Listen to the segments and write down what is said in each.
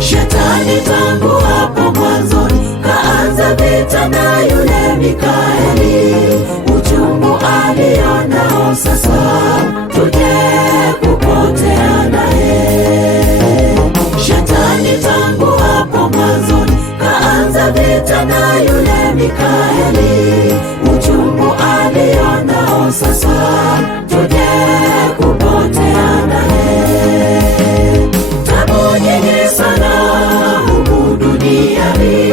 Shetani tangu hapo mwanzoni kaanza vita na yule Mikaeli. Uchungu alionao sasa tuje kupotea naye. Shetani tangu hapo mwanzoni kaanza vita na yule Mikaeli. Uchungu alionao sasa tuje kupotea naye. Tabu nyingi sana humu duniani,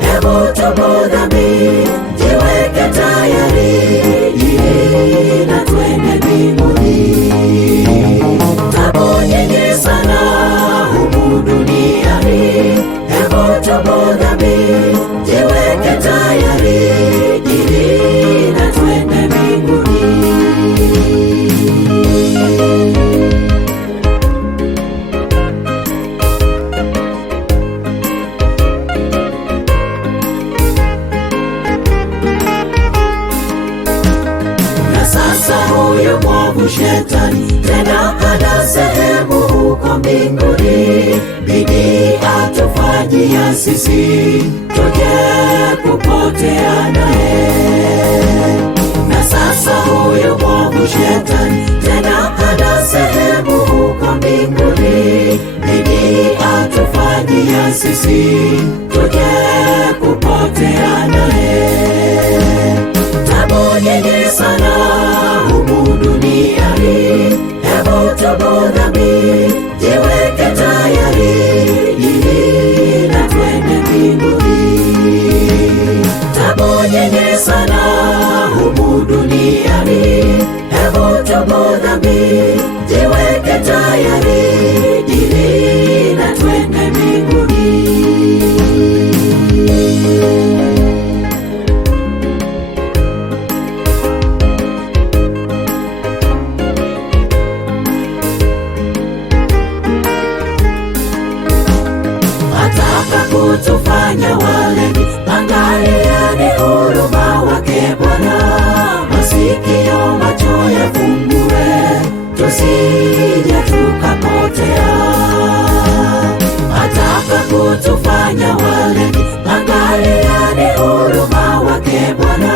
hebu tubu dhambi, jiweke tayari ili na twende mbinguni. Tabu nyingi sana humu duniani, hebu tubu dhambi, jiweke tayari ili na twende mbinguni. Huyu mwovu Shetani tena ana sehemu huko mbinguni, bidii atufanyia sisi tuje kupotea naye. Na sasa huyu mwovu Shetani tena ana sehemu huko mbinguni, bidii atufanyia sisi tuje kupotea naye. Tabu nyingi sana humu duniani, hebu tubu dhambi, jiweke tayari ili na twende mbinguni. Tabu nyingi sana humu duniani, hebu tubu dhambi, jiweke tayari ili na twende mbinguni. Kutufanya walevi, angalieni huruma wake Bwana. Masikio macho yafungue, tusije tukapotea. Ataka kutufanya walevi, angalieni huruma wake Bwana.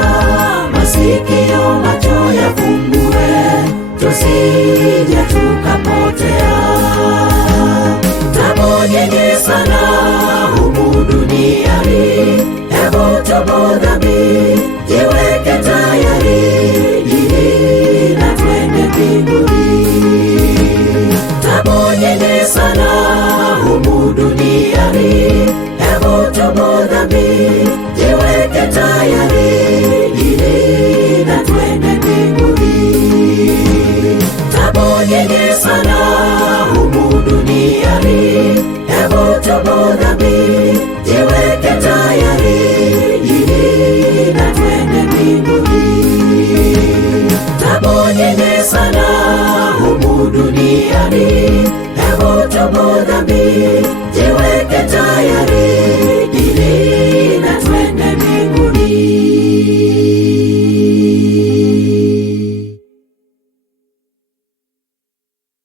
Masikio macho yafungue, tusije tukapotea. Tabu nyingi sana humu duniani, hebu tubu dhambi, jiweke tayari ili na twende mbinguni. Tabu nyingi sana humu duniani, hebu tubu dhambi, jiweke tayari ili na twende mbinguni. Tabu nyingi sana humu duniani, hebu tubu dhambi, jiweke tayari ili na twende mbinguni. Tabu nyingi sana humu duniani, hebu tubu dhambi,